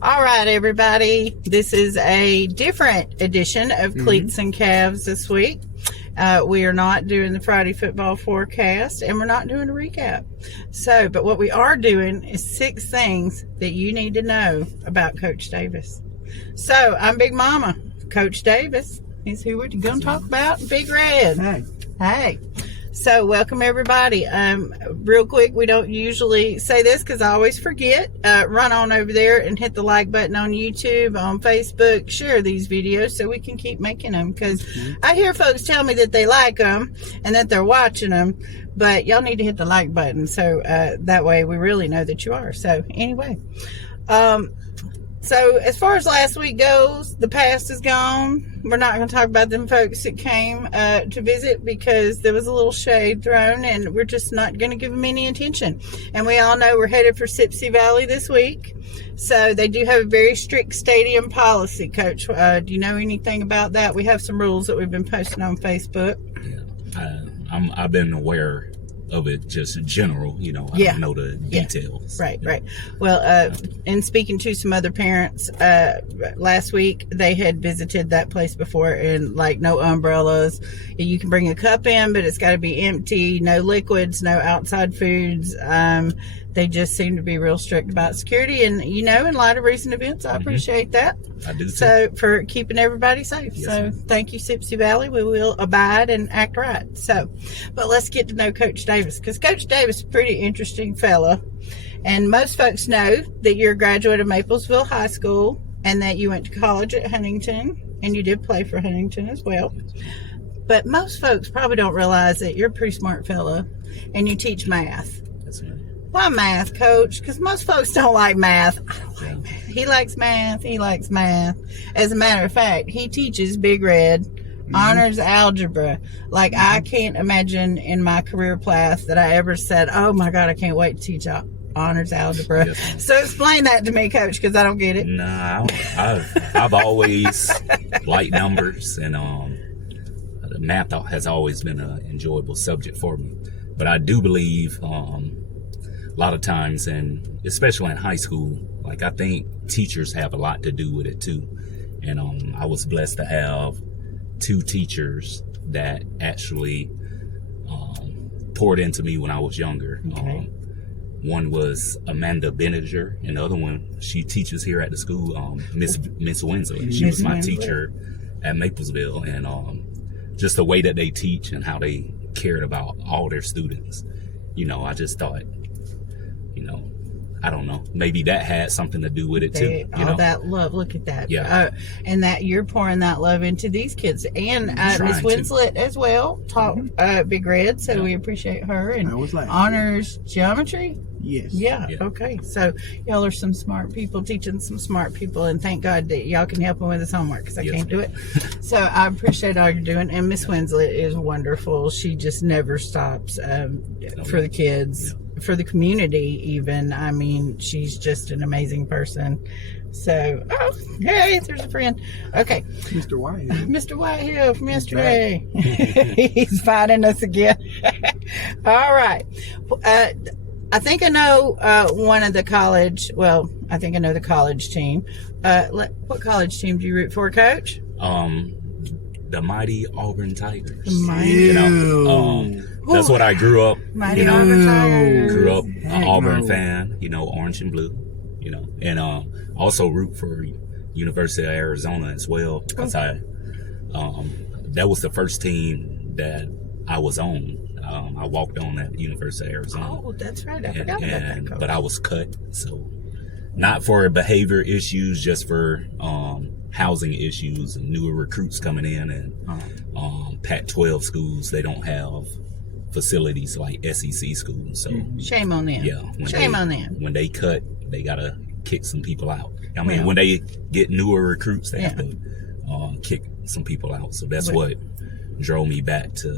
All right, everybody. This is a different edition of Cleats and Calves this week. We are not doing the Friday football forecast, and we're not doing a recap. But what we are doing is 6 things that you need to know about Coach Davis. So, I'm Big Mama. Coach Davis is who we're going to talk about. Big Red. Hey. So, welcome everybody. Real quick, we don't usually say this because I always forget. Run on over there and hit the like button on YouTube, on Facebook. Share these videos so we can keep making them, because I hear folks tell me that they like them and that they're watching them, but y'all need to hit the like button so that way we really know that you are. So, anyway. So, as far as last week goes, the past is gone. We're not going to talk about them folks that came to visit because there was a little shade thrown, and we're just not going to give them any attention. And we all know we're headed for Sipsey Valley this week. So, they do have a very strict stadium policy, Coach. Do you know anything about that? We have some rules that we've been posting on Facebook. Yeah, I've been aware of it, just in general, I don't know the details. Right. Well, in speaking to some other parents last week, they had visited that place before, and no umbrellas. You can bring a cup in, but it's got to be empty. No liquids, no outside foods. They just seem to be real strict about security, and in light of recent events, I appreciate that. I do too. So, for keeping everybody safe. Yes, so, thank you, Sipsey Valley. We will abide and act right. So, but let's get to know Coach Davis, because Coach Davis is a pretty interesting fella. And most folks know that you're a graduate of Maplesville High School and that you went to college at Huntington, and you did play for Huntington as well. But most folks probably don't realize that you're a pretty smart fella and you teach math. That's right. Why math, Coach? Because most folks don't like math. I don't like math. He likes math. He likes math. As a matter of fact, he teaches Big Red honors algebra. I can't imagine in my career class that I ever said, oh my God, I can't wait to teach honors algebra. Yes, so explain that to me, Coach, because I don't get it. Nah, I've always liked numbers, and math has always been an enjoyable subject for me. But I do believe a lot of times, and especially in high school, I think teachers have a lot to do with it too. And I was blessed to have 2 teachers that actually poured into me when I was younger. Okay. One was Amanda Benninger, and the other one, she teaches here at the school, Miss Winslow. She was my teacher at Maplesville, and just the way that they teach and how they cared about all their students. I just thought, I don't know, maybe that had something to do with it too. All that love, look at that. Yeah. And that you're pouring that love into these kids. And Miss Winslet as well taught Big Red, so we appreciate her. And honors geometry. Yes. Yeah, okay. So y'all are some smart people teaching some smart people, and thank God that y'all can help them with his homework, because I can't do it. So I appreciate all you're doing. And Miss Winslet is wonderful. She just never stops for the kids, for the community even. I mean, she's just an amazing person. So, hey, there's a friend. Okay. Mr. Whitehill. Mr. Whitehill from yesterday. He's fighting us again. All right. I think I know one of the college, I think I know the college team. What college team do you root for, Coach? The mighty Auburn Tigers. The mighty. That's what I grew up. Mighty Auburn Tigers. Grew up an Auburn fan, orange and blue, and also root for University of Arizona as well, because that was the first team that I was on. I walked on at the University of Arizona. Oh, that's right. I forgot about that, Coach. But I was cut, so not for behavior issues, just for housing issues and newer recruits coming in, and Pac-12 schools, they don't have facilities like SEC schools. So shame on them. Yeah, shame on them. When they cut, they gotta kick some people out. I mean, when they get newer recruits, they have to kick some people out. So that's what drove me back to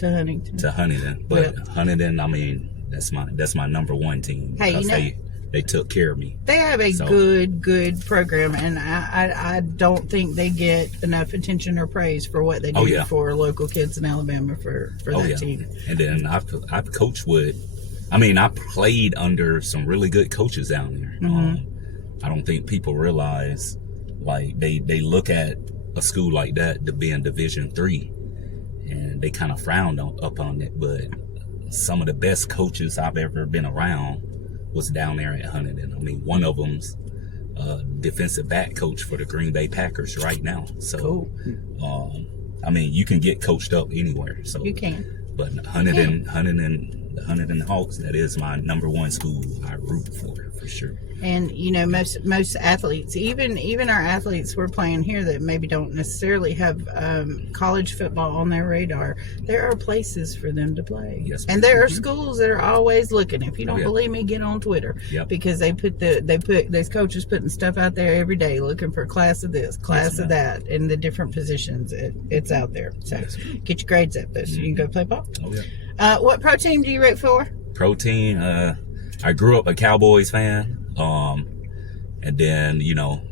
Huntington. But Huntington, I mean, that's my number one team. Hey, they took care of me. They have a good program, and I don't think they get enough attention or praise for what they do for local kids in Alabama for that team. And then I've coached with, I mean, I played under some really good coaches down there. I don't think people realize, like, they look at a school like that to be in Division III, and they kind of frown upon it. But some of the best coaches I've ever been around was down there at Huntington. I mean, one of them's defensive back coach for the Green Bay Packers right now. So, Cool. I mean, you can get coached up anywhere. So You can. But the Huntington Hawks, that is my number one school I root for sure. And you know, most athletes, even our athletes we're playing here that maybe don't necessarily have college football on their radar, there are places for them to play. Yes, and there are schools that are always looking. If you don't believe me, get on Twitter. Yep. Because they put those coaches putting stuff out there every day, looking for class of this, class of that, in the different positions. It's out there. So get your grades up though, so you can go play ball. Oh yeah. What pro team do you root for? Pro team. I grew up a Cowboys fan. And then, you know,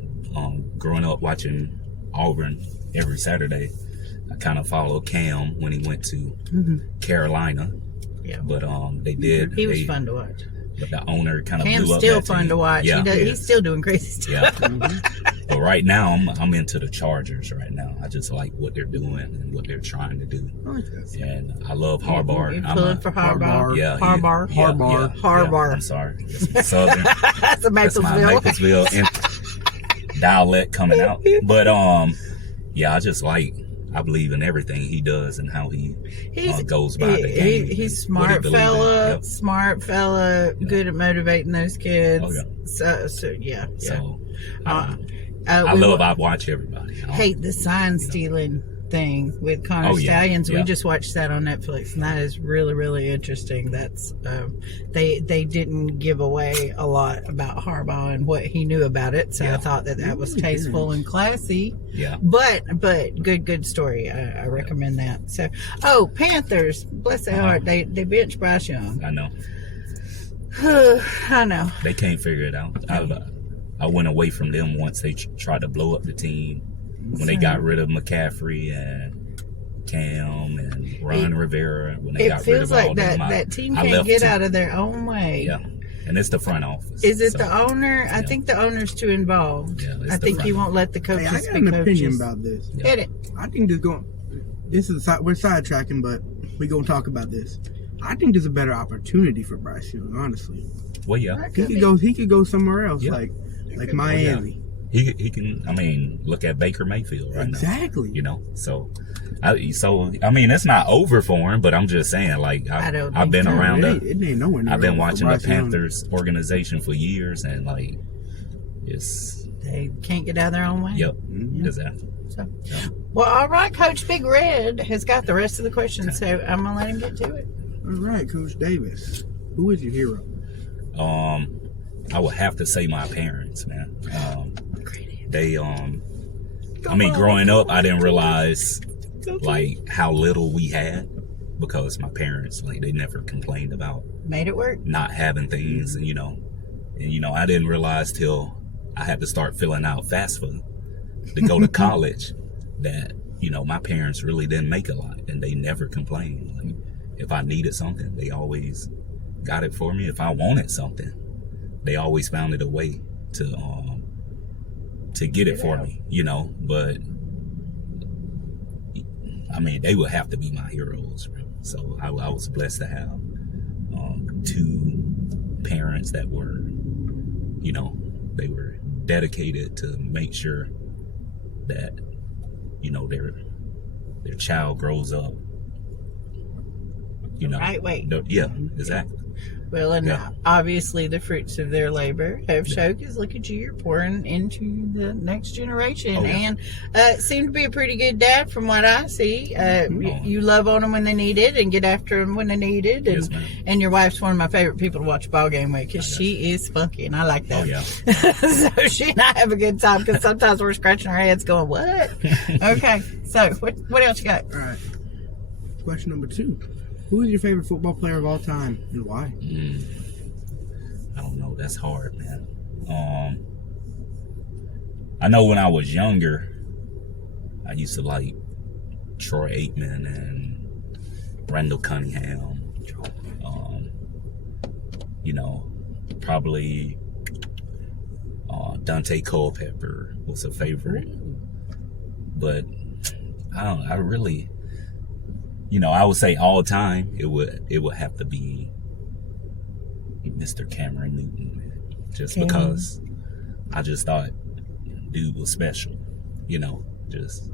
growing up watching Auburn every Saturday, I kind of followed Cam when he went to Carolina. Yeah. But they did. He was fun to watch. But the owner kind of Cam's blew up still that fun team. to watch. Yeah, He's still doing crazy stuff. Yeah. But right now, I'm into the Chargers right now. I just like what they're doing and what they're trying to do. And I love Harbaugh. You're pulling for Harbaugh. Yeah, Harbaugh. yeah, Harbaugh. yeah, Harbaugh. yeah, I'm sorry. That's Southern. That's a That's my Maplesville. Maplesville dialect coming out. But yeah, I believe in everything he does and how he goes by the game. He's what he smart fella, good at motivating those kids. Oh, yeah. So yeah. So I watch everybody. I hate the sign stealing thing with Connor Stallions. We just watched that on Netflix, and that is really, really interesting. That's they didn't give away a lot about Harbaugh and what he knew about it, so I thought that was tasteful and classy. Yeah. But good story. I recommend that. So, Panthers, bless their heart, they benched Bryce Young. I know. I know. They can't figure it out. I went away from them once they tried to blow up the team. When they got rid of McCaffrey and Cam and Ron Rivera, when they got rid of all them, that team can't get out of their own way. Yeah, and it's the front office. Is it the owner? I think the owner's too involved. Yeah, I think he won't let the coaches I got an opinion about this. Yeah. Hit it. I think we're sidetracking, but we're going to talk about this. I think there's a better opportunity for Bryce Young, honestly. Well, yeah. He could go somewhere else, like Miami. He can. I mean, look at Baker Mayfield right now. Exactly. You know, so I mean, it's not over for him, but I'm just saying, like, I've been around. I've been watching the Panthers organization for years, and like, they can't get out of their own way. Yep, exactly. So, well, all right, Coach Big Red has got the rest of the questions, so I'm gonna let him get to it. All right, Coach Davis, who is your hero? I would have to say my parents, man. They, I mean, growing up, I didn't realize like how little we had, because my parents, like, they never complained about Made it work. not having things, and you know, I didn't realize till I had to start filling out FAFSA to go to college that, you know, my parents really didn't make a lot, and they never complained. Like, if I needed something, they always got it for me. If I wanted something, they always found it a way to get it for me, you know. But I mean, they would have to be my heroes, bro. So I was blessed to have two parents that were, you know, they were dedicated to make sure that, you know, their child grows up, you know, right way. Yeah, exactly. Well, and obviously the fruits of their labor have showed, because look at you, you're pouring into the next generation, and seem to be a pretty good dad from what I see. You love on them when they need it and get after them when they need it. And, yes, ma'am. And your wife's one of my favorite people to watch a ball game with, because she is funky, and I like that. Oh, yeah. So she and I have a good time, because sometimes we're scratching our heads going, what? Okay, so what else you got? All right. Question number 2. Who is your favorite football player of all time, and why? I don't know. That's hard, man. I know when I was younger, I used to like Troy Aikman and Randall Cunningham. You know, probably Dante Culpepper was a favorite. But I don't know, I really, I would say all time it would have to be Mr. Cameron Newton, just because I just thought dude was special, just.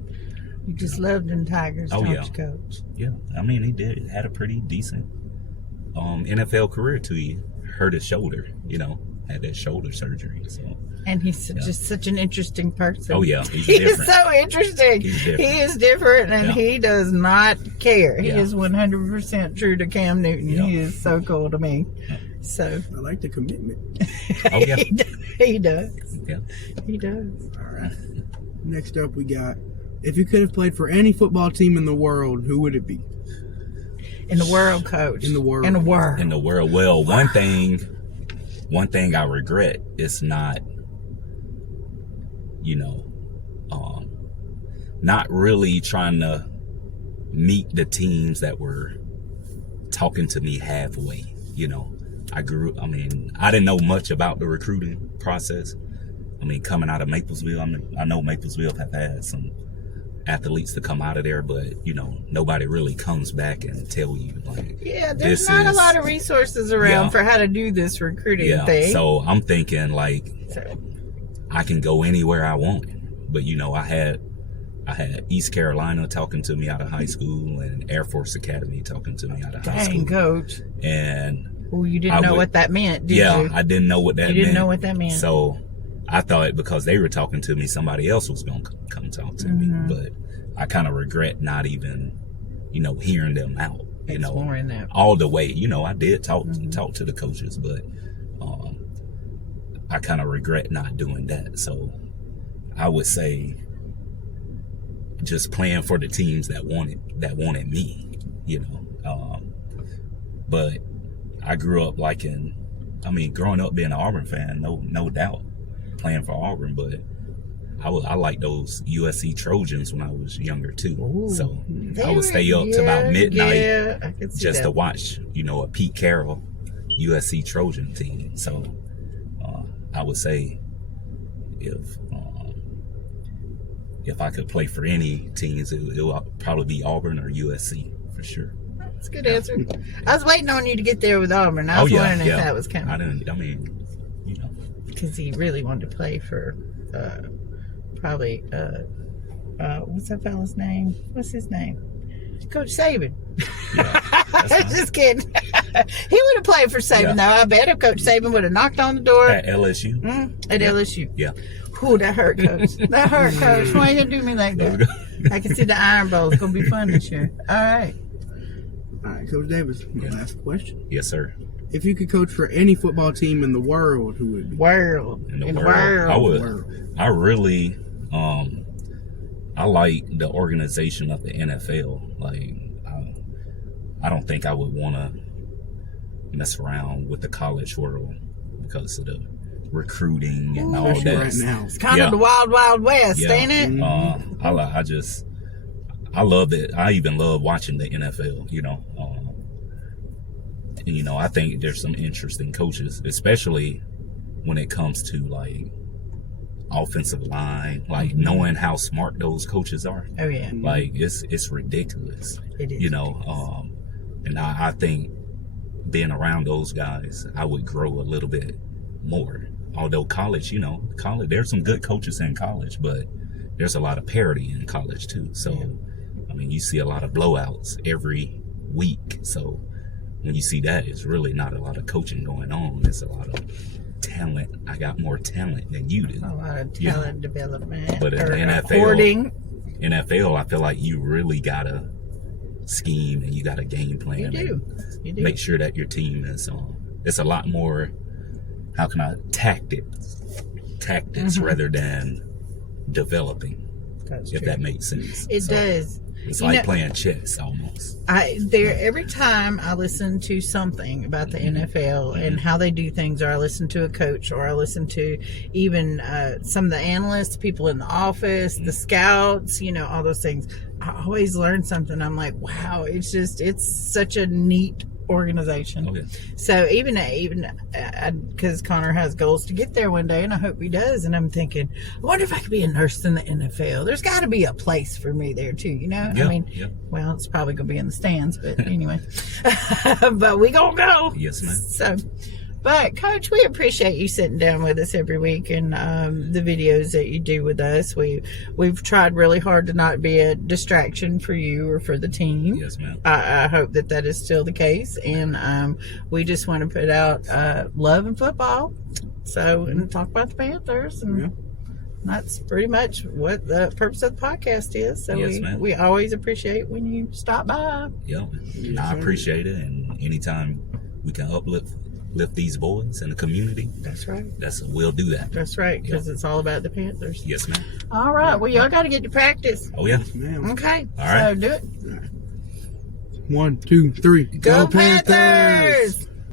You just loved them Tigers, don't you, Coach? Yeah, I mean, he had a pretty decent NFL career till he hurt his shoulder, had that shoulder surgery. So. And he's just such an interesting person. Oh, yeah, he's different. So interesting. He is different, and he does not care. He is 100% true to Cam Newton. Yeah. He is so cool to me. Yeah. So I like the commitment. Oh, yeah. He does. Yeah. He does. All right. Next up, we got, if you could have played for any football team in the world, who would it be? In the world, Coach. In the world. In the world. In the world. Well, one thing I regret is not, not really trying to meet the teams that were talking to me halfway. I didn't know much about the recruiting process. Coming out of Maplesville, I know Maplesville have had some athletes to come out of there, but nobody really comes back and tell you there's not a lot of resources around for how to do this recruiting thing. So I'm thinking I can go anywhere I want, but I had East Carolina talking to me out of high school and Air Force Academy talking to me out of high school. Dang, Coach. And you didn't know what that meant, did you? Yeah, I didn't know what that meant. You didn't know what that meant. So I thought because they were talking to me, somebody else was going to come talk to me. But I kind of regret not even, hearing them out, Exploring that. all the way. I did talk to the coaches, but I kind of regret not doing that. So I would say just playing for the teams that wanted me, but I grew up growing up being an Auburn fan, no doubt, playing for Auburn, but I like those USC Trojans when I was younger too. Ooh, so I would stay up to about midnight just to watch, a Pete Carroll USC Trojan team. So I would say if I could play for any teams, it would probably be Auburn or USC for sure. That's a good answer. I was waiting on you to get there with Auburn. I was wondering if that was coming. Because he really wanted to play for probably, what's that fella's name? What's his name? Coach Saban. Yeah, just kidding. He would have played for Saban, though. I bet if Coach Saban would have knocked on the door. At LSU? At LSU. Yeah. Ooh, that hurt, Coach. That hurt, Coach. Why you do me like that? I can see the Iron Bowl. It's going to be fun this year. All right. All right, Coach Davis, last question. Yes, sir. If you could coach for any football team in the world, who would it be? In the world. I really, I like the organization of the NFL. I don't think I would want to mess around with the college world because of the recruiting and all that. Right now. It's kind of the wild, wild west, ain't it? I love it. I even love watching the NFL, I think there's some interesting coaches, especially when it comes to offensive line, knowing how smart those coaches are. Oh yeah. It's ridiculous. It is. And I think being around those guys, I would grow a little bit more. Although college, there's some good coaches in college, but there's a lot of parity in college too. So, you see a lot of blowouts every week. So when you see that, it's really not a lot of coaching going on. It's a lot of talent. I got more talent than you do. A lot of talent development. But in the NFL, I feel like you really gotta scheme and you gotta game plan. You do. Make sure that your team is it's a lot more, tactics rather than developing. That's if true. That makes sense. It does. It's playing chess almost. Every time I listen to something about the NFL and how they do things, or I listen to a coach, or I listen to even some of the analysts, people in the office, the scouts, all those things, I always learn something. I'm like, wow, it's such a neat organization. Okay. So even because Connor has goals to get there one day, and I hope he does. And I'm thinking, I wonder if I could be a nurse in the NFL. There's got to be a place for me there too, you know. Yeah, I mean, yeah. well, it's probably gonna be in the stands, but anyway. But we gonna go. Yes, ma'am. So. But Coach, we appreciate you sitting down with us every week and the videos that you do with us. We've tried really hard to not be a distraction for you or for the team. Yes, ma'am. I hope that is still the case, and we just want to put out love and football. So and talk about the Panthers, and that's pretty much what the purpose of the podcast is. So Yes, ma'am. we always appreciate when you stop by. Yeah, and I appreciate it. And anytime we can uplift these boys in the community, That's right. We'll do that. That's right, because it's all about the Panthers. Yes, ma'am. All right. Well, y'all got to get to practice. Oh yeah. Ma'am. Okay. All right. So do it. 1, 2, 3. Go Panthers!